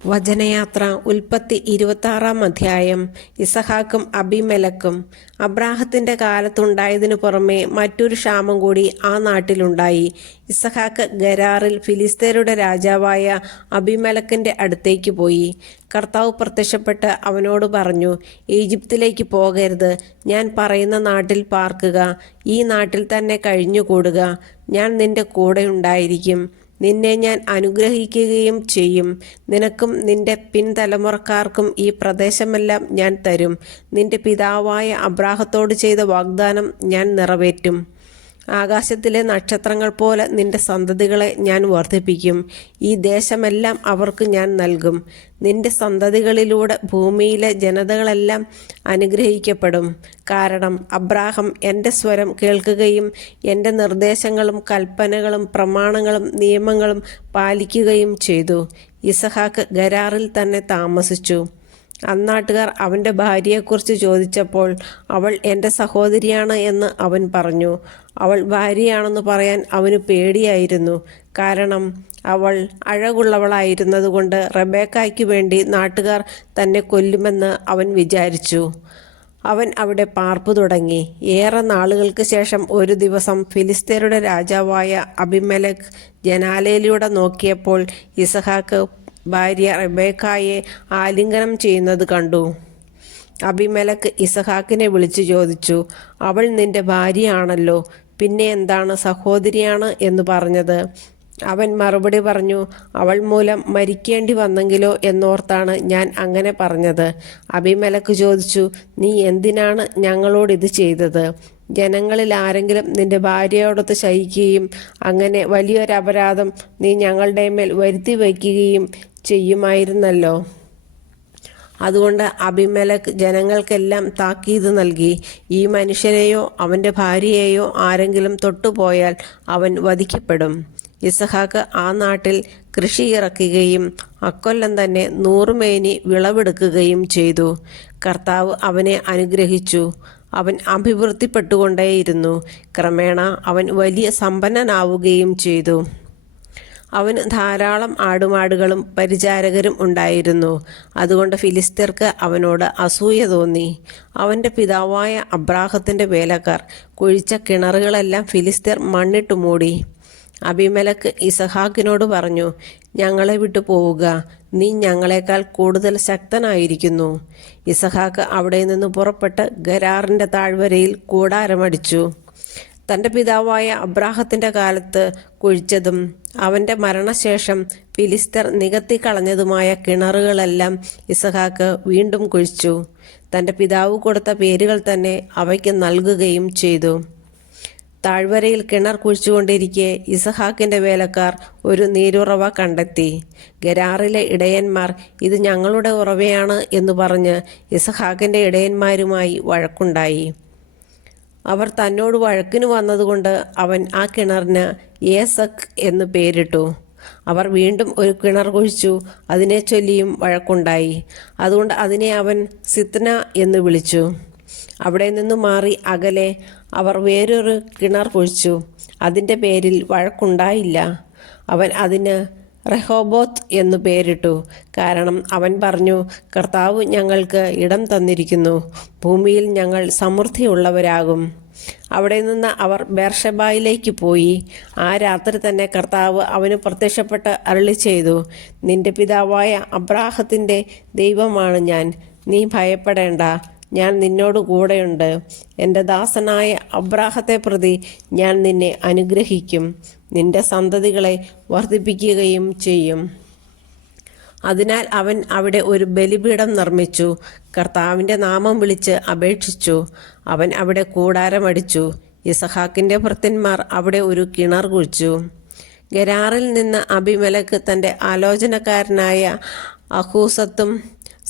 വചനയാത്ര ഉൽപ്പത്തി 26-ാം അധ്യായം. ഇസഹാക്കും അബീമേലെക്കും. അബ്രാഹത്തിന്റെ കാലത്തുണ്ടായതിനു പുറമെ മറ്റൊരു ക്ഷാമം കൂടി ആ നാട്ടിലുണ്ടായി. ഇസഹാക്ക് ഗരാറിൽ ഫിലിസ്തീനരുടെ രാജാവായ അബീമേലെക്കിന്റെ അടുത്തേക്ക് പോയി. കർത്താവ് പ്രത്യക്ഷപ്പെട്ട് അവനോട് പറഞ്ഞു, ഈജിപ്തിലേക്ക് പോകരുത്, ഞാൻ പറയുന്ന നാട്ടിൽ പാർക്കുക, ഈ നാട്ടിൽ തന്നെ കഴിഞ്ഞുകൂടുക. ഞാൻ നിന്റെ കൂടെ ഉണ്ടായിരിക്കും, നിന്നെ ഞാൻ അനുഗ്രഹിക്കുകയും ചെയ്യും. നിനക്കും നിന്റെ പിൻതലമുറക്കാർക്കും ഈ പ്രദേശമെല്ലാം ഞാൻ തരും. നിന്റെ പിതാവായ അബ്രാഹത്തോട് ചെയ്ത വാഗ്ദാനം ഞാൻ നിറവേറ്റും. ആകാശത്തിലെ നക്ഷത്രങ്ങൾ പോലെ നിന്റെ സന്തതികളെ ഞാൻ വർദ്ധിപ്പിക്കും. ഈ ദേശമെല്ലാം അവർക്ക് ഞാൻ നൽകും. നിന്റെ സന്തതികളിലൂടെ ഭൂമിയിലെ ജനതകളെല്ലാം അനുഗ്രഹിക്കപ്പെടും. കാരണം അബ്രാഹം എൻ്റെ സ്വരം കേൾക്കുകയും എൻ്റെ നിർദ്ദേശങ്ങളും കൽപ്പനകളും പ്രമാണങ്ങളും നിയമങ്ങളും പാലിക്കുകയും ചെയ്തു. ഇസഹാക്ക് ഗരാറിൽ തന്നെ താമസിച്ചു. അന്നാട്ടുകാർ അവൻ്റെ ഭാര്യയെക്കുറിച്ച് ചോദിച്ചപ്പോൾ അവൾ എൻ്റെ സഹോദരിയാണ് എന്ന് അവൻ പറഞ്ഞു. അവൾ ഭാര്യയാണെന്ന് പറയാൻ അവന് പേടിയായിരുന്നു. കാരണം അവൾ അഴകുള്ളവളായിരുന്നതുകൊണ്ട് റെബേക്കായ്ക്ക് വേണ്ടി നാട്ടുകാർ തന്നെ കൊല്ലുമെന്ന് അവൻ വിചാരിച്ചു. അവൻ അവിടെ പാർപ്പ് തുടങ്ങി. ഏറെ നാളുകൾക്ക് ശേഷം ഒരു ദിവസം ഫിലിസ്തീനരുടെ രാജാവായ അബീമേലെക്ക് ജനാലയിലൂടെ നോക്കിയപ്പോൾ ഇസഹാക്ക് ഭാര്യ റെബേക്കായെ ആലിംഗനം ചെയ്യുന്നത് കണ്ടു. അബീമേലെക്ക് ഇസഹാക്കിനെ വിളിച്ചു ചോദിച്ചു, അവൾ നിന്റെ ഭാര്യയാണല്ലോ, പിന്നെ എന്താണ് സഹോദരിയാണ് എന്ന് പറഞ്ഞത്? അവൻ മറുപടി പറഞ്ഞു, അവൾ മൂലം മരിക്കേണ്ടി വന്നെങ്കിലോ എന്നോർത്താണ് ഞാൻ അങ്ങനെ പറഞ്ഞത്. അബീമേലെക്ക് ചോദിച്ചു, നീ എന്തിനാണ് ഞങ്ങളോടിത് ചെയ്തത്? ജനങ്ങളിൽ ആരെങ്കിലും നിന്റെ ഭാര്യയോടൊത്ത് ശയിക്കുകയും അങ്ങനെ വലിയൊരപരാധം നീ ഞങ്ങളുടെ മേൽ വരുത്തി വയ്ക്കുകയും ചെയ്യുമായിരുന്നല്ലോ. അതുകൊണ്ട് അബീമേലെക്ക് ജനങ്ങൾക്കെല്ലാം താക്കീത് നൽകി, ഈ മനുഷ്യനെയോ അവൻ്റെ ഭാര്യയെയോ ആരെങ്കിലും തൊട്ടുപോയാൽ അവൻ വധിക്കപ്പെടും. ഇസഹാക്ക് ആ നാട്ടിൽ കൃഷി ഇറക്കുകയും അക്കൊല്ലം തന്നെ 100 മേനി വിളവെടുക്കുകയും ചെയ്തു. കർത്താവ് അവനെ അനുഗ്രഹിച്ചു. അവൻ അഭിവൃദ്ധിപ്പെട്ടുകൊണ്ടേയിരുന്നു. ക്രമേണ അവൻ വലിയ സമ്പന്നനാവുകയും ചെയ്തു. അവന് ധാരാളം ആടുമാടുകളും പരിചാരകരും ഉണ്ടായിരുന്നു. അതുകൊണ്ട് ഫിലിസ്ത്യർക്ക് അവനോട് അസൂയ തോന്നി. അവൻ്റെ പിതാവായ അബ്രാഹത്തിൻ്റെ വേലക്കാർ കുഴിച്ച കിണറുകളെല്ലാം ഫിലിസ്ത്യർ മണ്ണിട്ട് മൂടി. അബീമേലെക്ക് ഇസഹാക്കിനോട് പറഞ്ഞു, ഞങ്ങളെ വിട്ടു പോവുക, നീ ഞങ്ങളെക്കാൾ കൂടുതൽ ശക്തനായിരിക്കുന്നു. ഇസഹാക്ക് അവിടെ നിന്ന് പുറപ്പെട്ട് ഗരാറിൻ്റെ താഴ്വരയിൽ കൂടാരമടിച്ചു. തൻ്റെ പിതാവായ അബ്രാഹത്തിൻ്റെ കാലത്ത് കുഴിച്ചതും അവൻ്റെ മരണശേഷം ഫിലിസ്ത്യർ നികത്തിക്കളഞ്ഞതുമായ കിണറുകളെല്ലാം ഇസഹാക്ക് വീണ്ടും കുഴിച്ചു. തൻ്റെ പിതാവ് കൊടുത്ത പേരുകൾ തന്നെ അവയ്ക്ക് നൽകുകയും ചെയ്തു. താഴ്വരയിൽ കിണർ കുഴിച്ചുകൊണ്ടിരിക്കെ ഇസഹാക്കിൻ്റെ വേലക്കാർ ഒരു നീരുറവ കണ്ടെത്തി. ഗരാറിലെ ഇടയന്മാർ ഇത് ഞങ്ങളുടെ ഉറവയാണ് എന്ന് പറഞ്ഞ് ഇസഹാക്കിൻ്റെ ഇടയന്മാരുമായി വഴക്കുണ്ടായി. അവർ തന്നോട് വഴക്കിന് വന്നതുകൊണ്ട് അവൻ ആ കിണറിന് ഏസക് എന്ന് പേരിട്ടു. അവർ വീണ്ടും ഒരു കിണർ കുഴിച്ചു, അതിനെ ചൊല്ലിയും വഴക്കുണ്ടായി. അതുകൊണ്ട് അതിനെ അവൻ സിത്ന എന്ന് വിളിച്ചു. അവിടെ നിന്ന് മാറി അകലെ അവർ വേറൊരു കിണർ കുഴിച്ചു. അതിൻ്റെ പേരിൽ വഴക്കുണ്ടായില്ല. അവൻ അതിന് റെഹോബോത്ത് എന്നു പേരിട്ടു. കാരണം അവൻ പറഞ്ഞു, കർത്താവ് ഞങ്ങൾക്ക് ഇടം തന്നിരിക്കുന്നു, ഭൂമിയിൽ ഞങ്ങൾ സമൃദ്ധിയുള്ളവരാകും. അവിടെ നിന്ന് അവർ ബേർഷെബയിലേക്ക് പോയി. ആ രാത്രി തന്നെ കർത്താവ് അവന് പ്രത്യക്ഷപ്പെട്ട് അരുളി ചെയ്തു, നിന്റെ പിതാവായ അബ്രാഹത്തിൻ്റെ ദൈവമാണ് ഞാൻ, നീ ഭയപ്പെടേണ്ട, ഞാൻ നിന്നോട് കൂടെയുണ്ട്. എൻ്റെ ദാസനായ അബ്രാഹത്തെ പ്രതി ഞാൻ നിന്നെ അനുഗ്രഹിക്കും, നിന്റെ സന്തതികളെ വർദ്ധിപ്പിക്കുകയും ചെയ്യും. അതിനാൽ അവൻ അവിടെ ഒരു ബലിപീഠം നിർമ്മിച്ചു. കർത്താവിൻ്റെ നാമം വിളിച്ച് അപേക്ഷിച്ചു. അവൻ അവിടെ കൂടാരമടിച്ചു. ഇസഹാക്കിൻ്റെ ഭൃത്യന്മാർ അവിടെ ഒരു കിണർ കുഴിച്ചു. ഗരാറിൽ നിന്ന് അബീമേലെക്ക് തൻ്റെ ആലോചനക്കാരനായ അഹൂസത്തും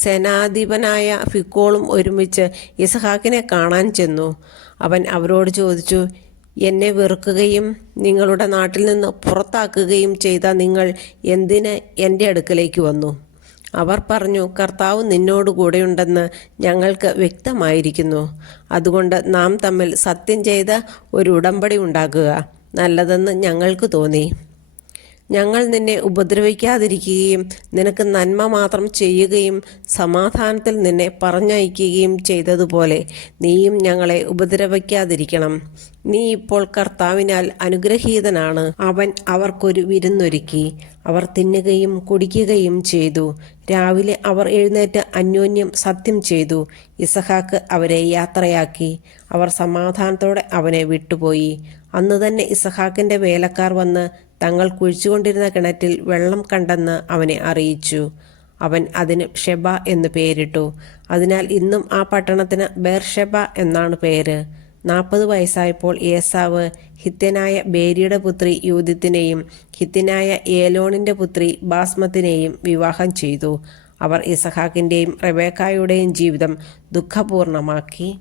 സേനാധിപനായ ഫിക്കോളും ഒരുമിച്ച് ഇസഹാക്കിനെ കാണാൻ ചെന്നു. അവൻ അവരോട് ചോദിച്ചു, എന്നെ വെറുക്കുകയും നിങ്ങളുടെ നാട്ടിൽ നിന്ന് പുറത്താക്കുകയും ചെയ്ത നിങ്ങൾ എന്തിന് എൻ്റെ അടുക്കലേക്ക് വന്നു? അവർ പറഞ്ഞു, കർത്താവ് നിന്നോട് കൂടെയുണ്ടെന്ന് ഞങ്ങൾക്ക് വ്യക്തമായിരിക്കുന്നു. അതുകൊണ്ട് നാം തമ്മിൽ സത്യം ചെയ്ത് ഒരു ഉടമ്പടി ഉണ്ടാക്കുക, നല്ലതെന്ന് ഞങ്ങൾക്ക് തോന്നി. ഞങ്ങൾ നിന്നെ ഉപദ്രവിക്കാതിരിക്കുകയും നിനക്ക് നന്മ മാത്രം ചെയ്യുകയും സമാധാനത്തിൽ നിന്നെ പറഞ്ഞയക്കുകയും ചെയ്തതുപോലെ നീയും ഞങ്ങളെ ഉപദ്രവിക്കാതിരിക്കണം. നീ ഇപ്പോൾ കർത്താവിനാൽ അനുഗ്രഹീതനാണ്. അവൻ അവർക്കൊരു വിരുന്നൊരുക്കി. അവർ തിന്നുകയും കുടിക്കുകയും ചെയ്തു. രാവിലെ അവർ എഴുന്നേറ്റ് അന്യോന്യം സത്യം ചെയ്തു. ഇസഹാക്ക് അവരെ യാത്രയാക്കി. അവർ സമാധാനത്തോടെ അവനെ വിട്ടുപോയി. അന്ന് തന്നെ ഇസഹാക്കിന്റെ വേലക്കാർ വന്ന് തങ്ങൾ കുഴിച്ചുകൊണ്ടിരുന്ന കിണറ്റിൽ വെള്ളം കണ്ടെന്ന് അവനെ അറിയിച്ചു. അവൻ അതിന് ഷെബ എന്ന് പേരിട്ടു. അതിനാൽ ഇന്നും ആ പട്ടണത്തിന് ബേർഷെബ എന്നാണ് പേര്. 40 വയസ്സായപ്പോൾ ഏസാവ് ഹിത്യനായ ബേരിയുടെ പുത്രി യൂദിത്തിനെയും ഹിത്യനായ ഏലോണിന്റെ പുത്രി ബാസ്മത്തിനെയും വിവാഹം ചെയ്തു. അവർ ഇസഹാക്കിന്റെയും റെബേക്കായുടെയും ജീവിതം ദുഃഖപൂർണമാക്കി.